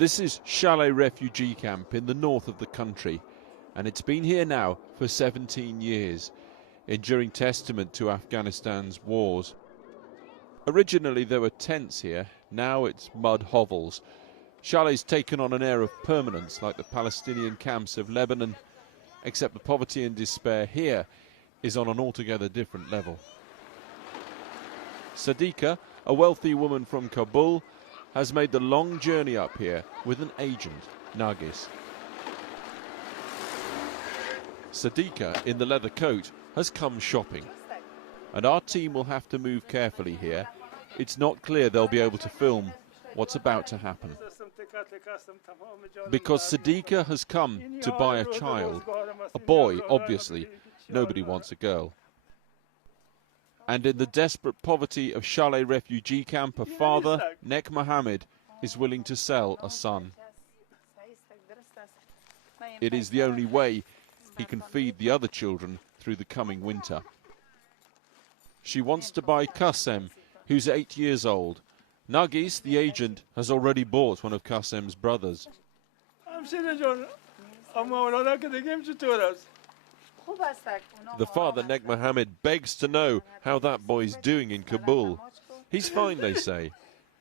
This is Chalet refugee camp in the north of the country, and it's been here now for 17 years, enduring testament to Afghanistan's wars. Originally there were tents here, now it's mud hovels. Chalet's taken on an air of permanence like the Palestinian camps of Lebanon, except the poverty and despair here is on an altogether different level. Sadiqa, a wealthy woman from Kabul, has made the long journey up here with an agent, Nargis. Sadiqa, in the leather coat, has come shopping. And our team will have to move carefully here. It's not clear they'll be able to film what's about to happen. Because Sadiqa has come to buy a child, a boy, obviously. Nobody wants a girl. And in the desperate poverty of Chalet refugee camp, a father, Nek Mohammed, is willing to sell a son. It is the only way he can feed the other children through the coming winter. She wants to buy Qasem, who's 8 years old. Nargis, the agent, has already bought one of Qasem's brothers. The father, Nek Mohammed, begs to know how that boy's doing in Kabul. He's fine, they say.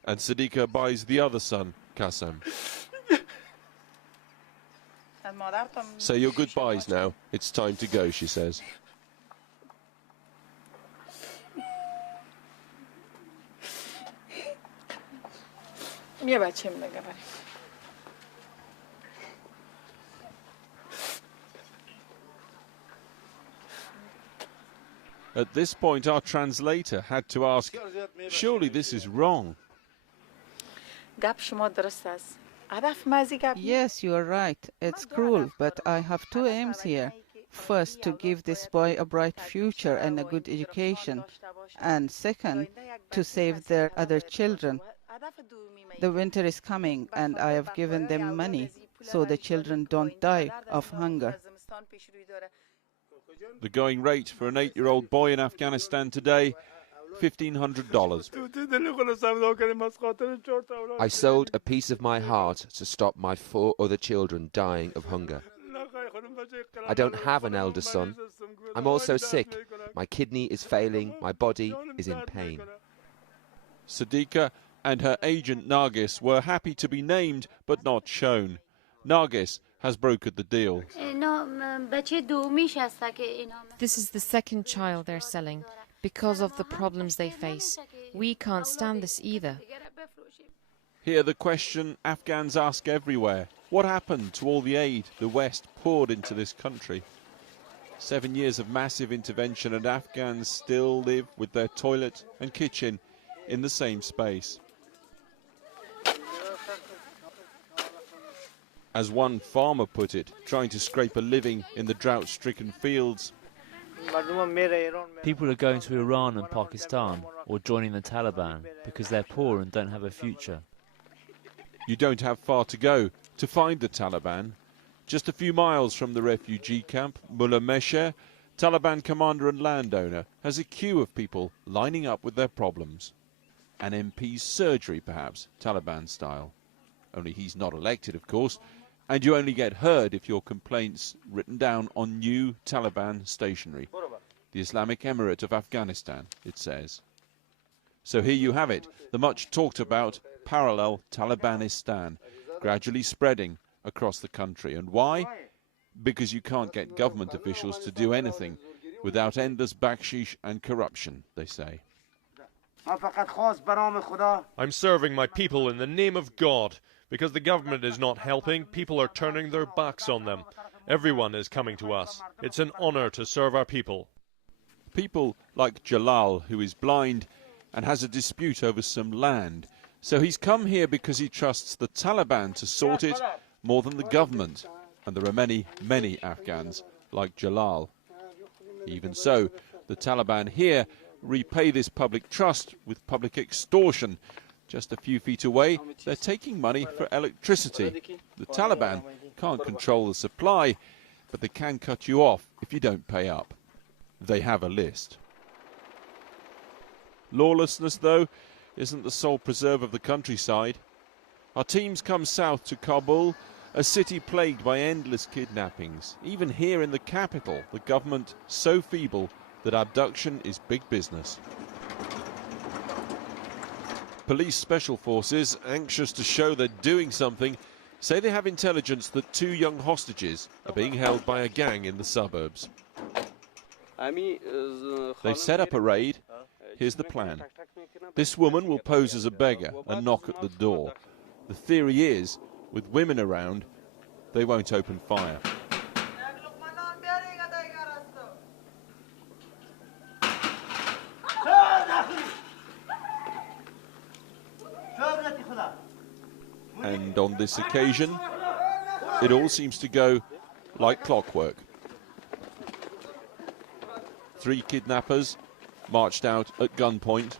And Sadiqa buys the other son, Qasem. Say your goodbyes now. It's time to go, she says. At this point, our translator had to ask, surely this is wrong. Yes, you are right. It's cruel, but I have two aims here. First, to give this boy a bright future and a good education. And second, to save their other children. The winter is coming, and I have given them money so the children don't die of hunger. The going rate for an 8-year-old boy in Afghanistan today, $1,500. I sold a piece of my heart to stop my 4 other children dying of hunger. I don't have an elder son. I'm also sick. My kidney is failing. My body is in pain. Sadiqa and her agent Nargis were happy to be named but not shown. Nargis has brokered the deal. This is the second child they're selling because of the problems they face. We can't stand this either. Here the question Afghans ask everywhere. What happened to all the aid the West poured into this country? 7 years of massive intervention and Afghans still live with their toilet and kitchen in the same space. As one farmer put it, trying to scrape a living in the drought-stricken fields. People are going to Iran and Pakistan or joining the Taliban because they're poor and don't have a future. You don't have far to go to find the Taliban. Just a few miles from the refugee camp, Mullah Mesher, Taliban commander and landowner, has a queue of people lining up with their problems. An MP's surgery, perhaps, Taliban style. Only he's not elected, of course, and you only get heard if your complaint's written down on new Taliban stationery. The Islamic Emirate of Afghanistan, it says. So here you have it, the much talked about parallel Talibanistan, gradually spreading across the country. And why? Because you can't get government officials to do anything without endless bakshish and corruption, they say. I'm serving my people in the name of God. Because the government is not helping, people are turning their backs on them. Everyone is coming to us. It's an honor to serve our people. People like Jalal, who is blind and has a dispute over some land. So he's come here because he trusts the Taliban to sort it more than the government. And there are many, many Afghans like Jalal. Even so, the Taliban here repay this public trust with public extortion. Just a few feet away, they're taking money for electricity. The Taliban can't control the supply, but they can cut you off if you don't pay up. They have a list. Lawlessness, though, isn't the sole preserve of the countryside. Our teams come south to Kabul, a city plagued by endless kidnappings. Even here in the capital, the government so feeble that abduction is big business. Police special forces, anxious to show they're doing something, say they have intelligence that 2 young hostages are being held by a gang in the suburbs. They've set up a raid. Here's the plan. This woman will pose as a beggar and knock at the door. The theory is, with women around, they won't open fire. And on this occasion, it all seems to go like clockwork. 3 kidnappers marched out at gunpoint.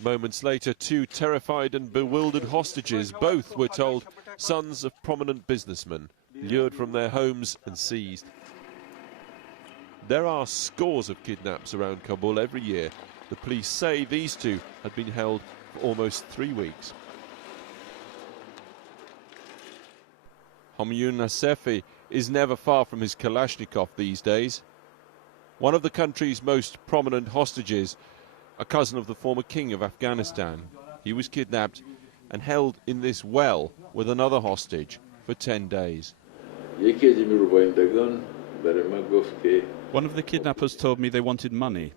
Moments later, 2 terrified and bewildered hostages, both, we're told, sons of prominent businessmen, lured from their homes and seized. There are scores of kidnaps around Kabul every year. The police say these 2 had been held for almost 3 weeks. Homayun Nasefi is never far from his Kalashnikov these days. One of the country's most prominent hostages, a cousin of the former king of Afghanistan. He was kidnapped and held in this well with another hostage for 10 days. One of the kidnappers told me they wanted money.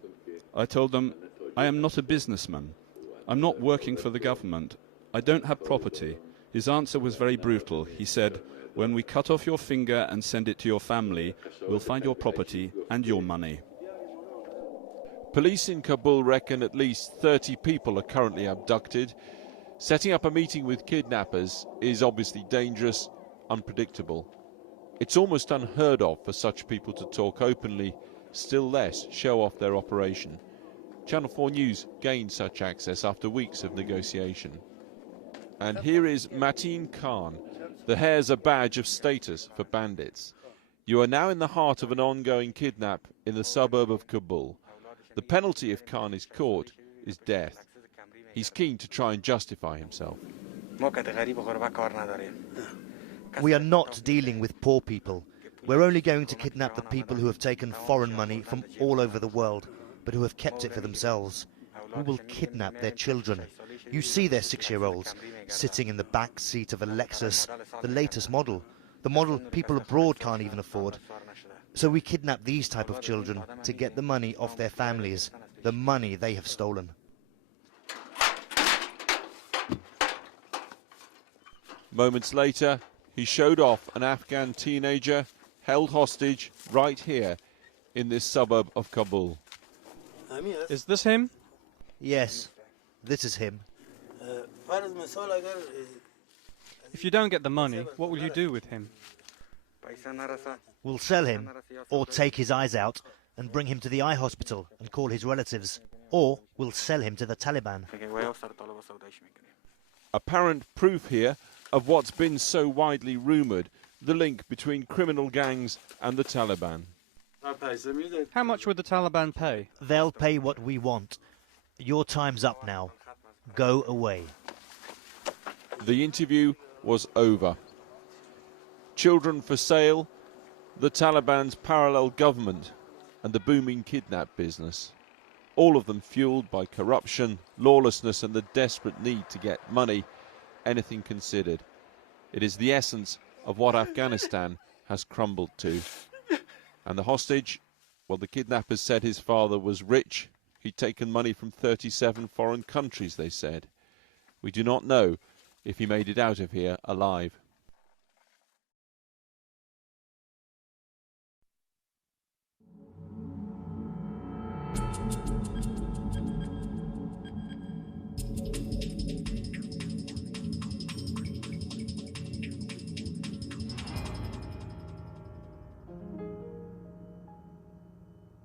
I told them, I am not a businessman. I'm not working for the government. I don't have property. His answer was very brutal. He said, when we cut off your finger and send it to your family, we'll find your property and your money. Police in Kabul reckon at least 30 people are currently abducted. Setting up a meeting with kidnappers is obviously dangerous, unpredictable. It's almost unheard of for such people to talk openly, still less show off their operation. Channel 4 News gained such access after weeks of negotiation. And here is Mateen Khan. The hair's a badge of status for bandits. You are now in the heart of an ongoing kidnap in the suburb of Kabul. The penalty if Khan is caught is death. He's keen to try and justify himself. We are not dealing with poor people. We're only going to kidnap the people who have taken foreign money from all over the world, but who have kept it for themselves. We will kidnap their children. You see their 6-year-olds sitting in the back seat of a Lexus, the latest model, the model people abroad can't even afford. So we kidnap these type of children to get the money off their families, the money they have stolen. Moments later, he showed off an Afghan teenager held hostage right here in this suburb of Kabul. Is this him? Yes, this is him. If you don't get the money, what will you do with him? We'll sell him, or take his eyes out and bring him to the eye hospital and call his relatives, or we'll sell him to the Taliban. Apparent proof here of what's been so widely rumoured, the link between criminal gangs and the Taliban. How much would the Taliban pay? They'll pay what we want. Your time's up now. Go away. The interview was over. Children for sale, the Taliban's parallel government, and the booming kidnap business. All of them fueled by corruption, lawlessness, and the desperate need to get money, anything considered. It is the essence of what Afghanistan has crumbled to. And the hostage, well, the kidnappers said his father was rich. He'd taken money from 37 foreign countries, they said. We do not know if he made it out of here alive.